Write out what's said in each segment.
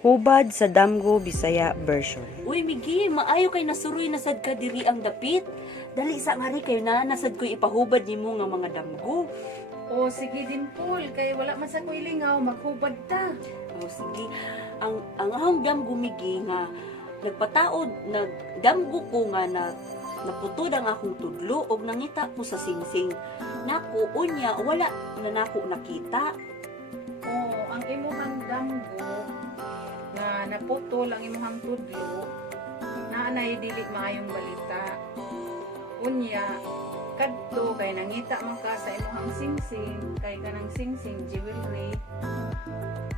Hubad sa Damgo Bisaya version. Uy, Migi, maayo kay nasuroy nasad ka diri ang dapit. Dali sa ngari kayo na, nasad ko ipahubad nimo nga mga damgo. O sige din, Paul, kay wala man sa kuilingaw, maghubad ta. O sige, ang ahong damgo, Migi, nga nagpataod, nagdamgo ko nga naputod ang akong tudlo og nangita ko sa singsing. Naku, unya, wala na nako nakita. O, ang imuhang damgo, nga naputol ang imuhang tudlo, naanay dili maayong balita. Unya, kadto kay nangita man ka sa imuhang singsing, kay kanang singsing jewelry,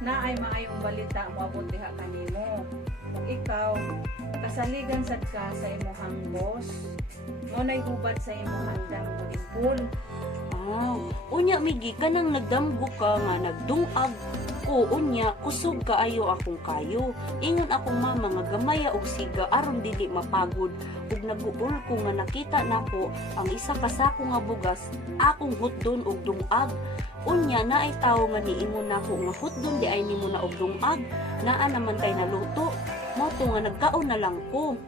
na ay maayong balita moabot diha kanimo. Kung ikaw kasaligan sad ka sa imuhang boss, mo nay hubad sa imuhang damgo din, Paul. Unya, Migi, kanang nagdamgo ka nga nagdungag ko, unya, kusog kaayo akong kayo. Ingon akong mama nga gamaya og siga aron dili mapagod ug naguol ko nga nakita nako ang isa ka sako nga bugas akong hutdon og dungag. Unya, naay tawo nga niingon nako nga hutdon di ay nimo na og dungag, naa naman kay naluto. Moto nga nagkaon na lang ko.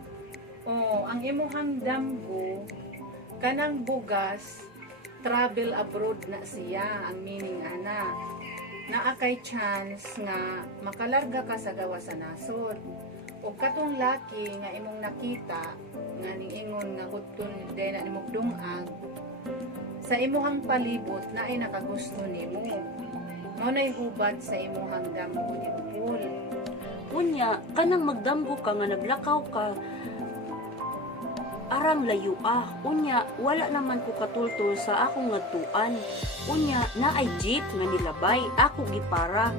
Oh, ang imuhang damgo, kanang bugas, travel abroad na siya, ang meaning ana. Naa kay chance nga makalarga ka sa gawa sa nasod. O katong laki nga imong nakita, nga niingon nga hutton day na nimog dungag, sa imuhang palibot na ay nakagusto nimo. Mao nay hubad sa imuhang damgo ni Paul. Unya, kanang magdamgo ka nga naglakaw ka arang layo unya wala naman ko katultol sa akong ngadtuan. Unya naay jeep nga nilabay ako gipara,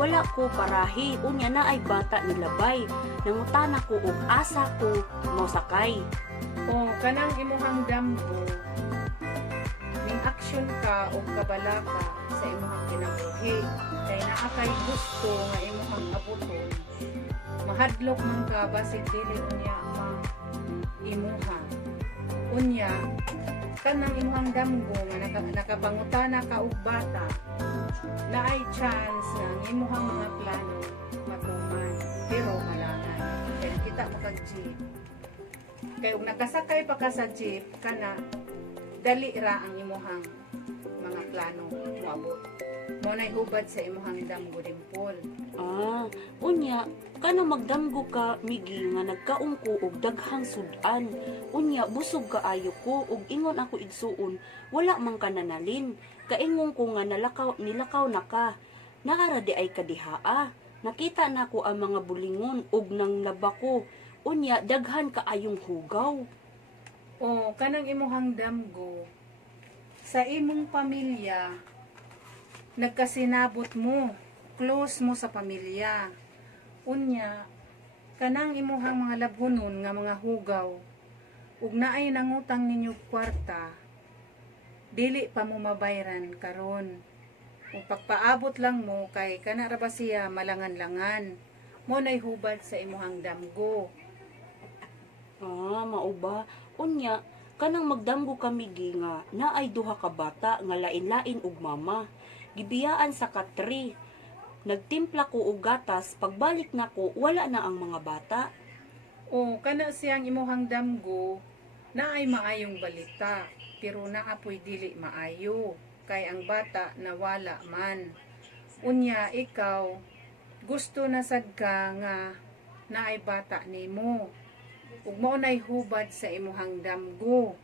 wala ko parahi. Unya naay bata nilabay, nangutana ko og asa ko mosakay. O kanang imuhang damgo, ning action ka o kabala ka sa imuhang kinabuhi, kay naa kay gusto nga imuhang abuton, mahadlok man ka basit dili unya ma imuha. Unya, kanang imuhang damgo nga nakapangutana ka og bata, naay chance nga ang imuhang mga plano matuman, pero malangan kay kita makag-jeep. Kay ug nakasakay pa ka sa jeep, kana dali ra ang imuhang mga plano moabot. Mo nay hubad sa imuhang damgo din, Paul. Unya, kanang magdamgo ka, Migi, nga nagkaungko og daghang sudan. Unya, busog kaayo ko ug ingon ako igsuon, wala man ka nanalin. Kaingon ko nga nilakaw na ka. Naara di ay kadihaa. Nakita nako ang mga bulingon ug nang labako. Unya, daghan kaayong hugaw. O kanang imuhang damgo, sa imong pamilya nagkasinabot mo, close mo sa pamilya. Unya, kanang imuhang mga labhunon nga mga hugaw, ug naay nangutang ninyo kwarta, dili pa mo mabayran karon. Ug pagpaabot lang mo kay kana ra ba siya malangan-langan, mo nay hubad sa imuhang damgo. Mauba. Unya, kanang magdamgo ka, Migi, nga naay duha ka bata nga lain-lain og mama. Gibiyaan sa katri. Nagtimpla ko og gatas, pagbalik nako wala na ang mga bata. O kana siyang imuhang damgo, naay maayong balita, pero naapoy dili maayo, kay ang bata nawala man. Unya ikaw, gusto na sad ka nga naay bata nimo. Ug mao nay hubad sa imuhang damgo.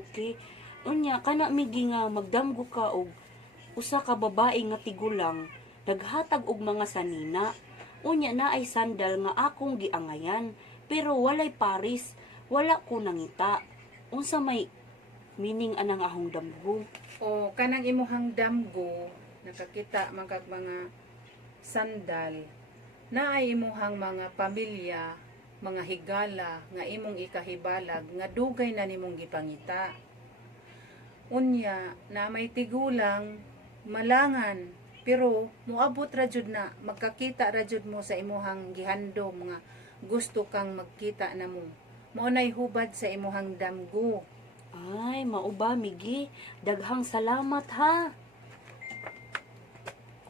Okay. Unya, kana, Migi, nga magdamgo ka og usa ka babae nga tigulang, naghatag og mga sanina. Unya, naay sandal nga akong giangayan, pero walay paris, wala ko nangita. Unsa may meaning anang ahong damgo? O kanang imuhang damgo, nakakita magag mga sandal, naay imuhang mga pamilya, mga higala nga imong ikahibalag nga dugay na nimong gipangita. Unya na may tigulang malangan, pero moabot ra jud na magkakita ra jud mo sa imuhang gihandom nga gusto kang magkita namo. Mao nay hubad sa imuhang damgo. Ay, mauba, Migi. Daghang salamat, ha.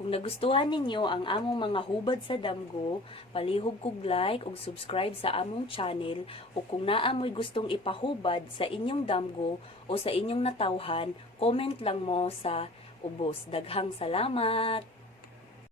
Kung nagustuhan ninyo ang among mga hubad sa damgo, palihog kog like ug subscribe sa among channel, o kung naamoy gustong ipahubad sa inyong damgo o sa inyong natawhan, comment lang mo sa ubos. Daghang salamat!